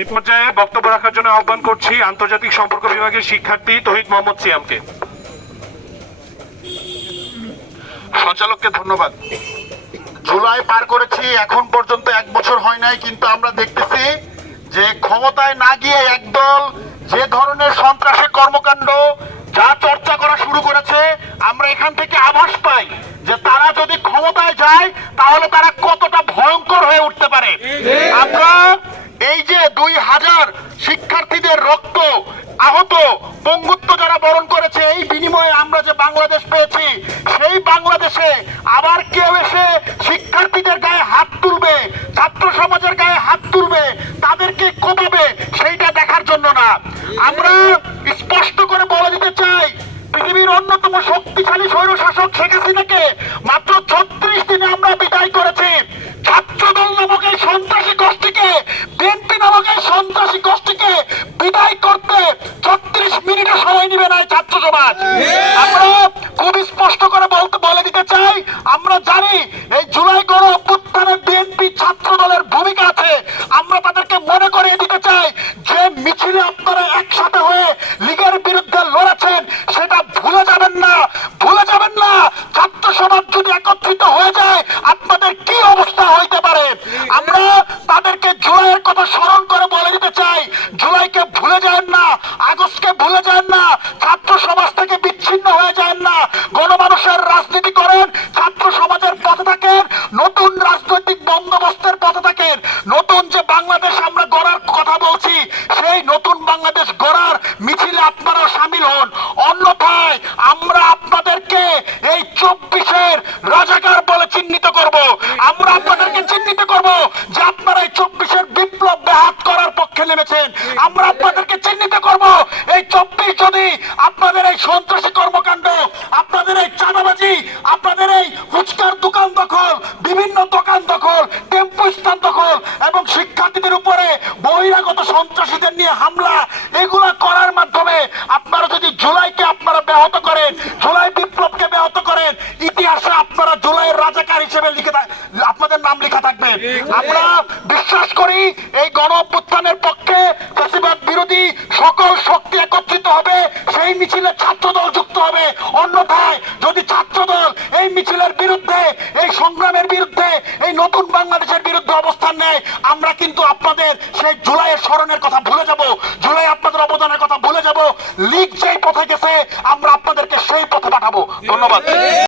এই পর্যায়ে বক্তব্য রাখার জন্য আহ্বান করছি আন্তর্জাতিক সম্পর্ক বিভাগের শিক্ষার্থী তৌহিদ মোহাম্মদ সিয়ামকে। সঞ্চালককে ধন্যবাদ। জুলাই পার করেছি, এখন পর্যন্ত 1 বছর হয় নাই, কিন্তু আমরা দেখতেছি যে ক্ষমতায় না গিয়ে একদল যে ধরনের সন্ত্রাসী কর্মকাণ্ড যা চর্চা করা শুরু করেছে, আমরা এখান থেকে আভাস পাই যে তারা যদি ক্ষমতায় যায় তাহলে তারা কতটা ভয়ঙ্কর হয়ে উঠতে পারে। আমরা এই যে 2000 শিক্ষার্থীদের রক্ত, আহত, পঙ্গুত্ব যারা বরণ করেছে, এই বিনিময়ে আমরা যে বাংলাদেশ পেয়েছি, সেই বাংলাদেশে আবার কেউ এসে শিক্ষার্থীদের গায়ে হাত তুলবে, ছাত্র সমাজের গায়ে হাত তুলবে, তাদেরকে কোপাবে, সেইটা দেখার জন্য না। আমরা স্পষ্ট করে বলে দিতে চাই, পৃথিবীর অন্যতম শক্তিশালী স্বৈরশাসক শেখ হাসিনাকে মাত্র 36 দিনে আমরা বিদায় করেছি। ছাত্রদল নামক এই সন্ত্রাসী গোষ্ঠীকে, বিএনপি নামক এই সন্ত্রাসী গোষ্ঠীকে বিদায় করতে 36 মিনিটে সময় নিবে না ছাত্র সমাজ। আমরা খুব স্পষ্ট করে বলে দিতে চাই, আমরা জানি এই জুলাই গণ অভ্যুত্থানে বিএনপি ছাত্র দলের ভূমিকা আছে। আমরা তাদেরকে মনে করিয়ে দিতে চাই যে মিছিলে আপনারা একসাথে হয়ে লীগের বিরুদ্ধে লড়েছেন, সেটা ভুলে যাবেন না, ভুলে যাবেন না। ছাত্র সমাজ যদি একত্রিত হয়ে যায় আপনাদের কি অবস্থা হইতে পারে। আমরা তাদেরকে জুলাইয়ের কথা স্মরণ করে বলে দিতে চাই, জুলাইকে ভুলে যান না, আগস্টকে ভুলে যান না, ছাত্র সমাজ থেকে বিচ্ছিন্ন হয়ে যান না। গণমানুষের রাজনীতি করেন, ছাত্র সমাজের পথে থাকেন, নতুন রাজনৈতিক বন্দোবস্তের পথে থাকেন। নতুন যে বাংলাদেশ আমরা গড়ার কথা বলছি, সেই নতুন বাংলাদেশ গড়ার মিছিলে আপনারা সামিল হন। অন্যথায় আমরা আপনাদেরকে এই 24-এর রাজাকার বলে চিহ্নিত করব। আমরা আপনাদেরকে চিহ্নিত করব যে আপনারা এই 24-এর বিপ্লব ব্যাহত করার পক্ষে নেমেছেন। আমরা আপনাদেরকে চিহ্নিত করব এই 24 যদি আপনাদের এই সন্ত্রাসী কর্মকাণ্ড, আপনাদের এই চাঁদাবাজি, আপনাদের এই ফুচকার দোকান দখল, বিভিন্ন দোকান দখল, টেম্পো স্থান দখল এবং শিক্ষার্থীদের উপরে বহিরাগত সন্ত্রাসীদের নিয়ে হামলা, এগুলা করার মাধ্যমে আপনারা যদি জুলাইকে আপনারা ব্যাহত করেন, জুলাই বিপ্লবকে ব্যাহত করেন, ইতিহাসে আপনারা জুলাইয়ের রাজাকার হিসেবে আপনাদের নাম লেখা থাকবে। আমরা বিশ্বাস করি এই গণ অভ্যুত্থানের পক্ষে ফ্যাসিবাদ বিরোধী সকল শক্তি একত্রিত হবে, সেই মিছিলে ছাত্রদল যুক্ত হবে। অন্যথায় যদি ছাত্রদল এই মিছিলের বিরুদ্ধে, এই সংগ্রামের বিরুদ্ধে, এই নতুন বাংলাদেশের বিরুদ্ধে অবস্থান নেয়, আমরা কিন্তু আপনাদের সেই জুলাইয়ের স্মরণের কথা ভুলে যাব, জুলাই আপনাদের অবদানের কথা ভুলে যাব। লীগ যেই পথে গেছে আমরা আপনাদেরকে সেই পথে পাঠাবো। ধন্যবাদ।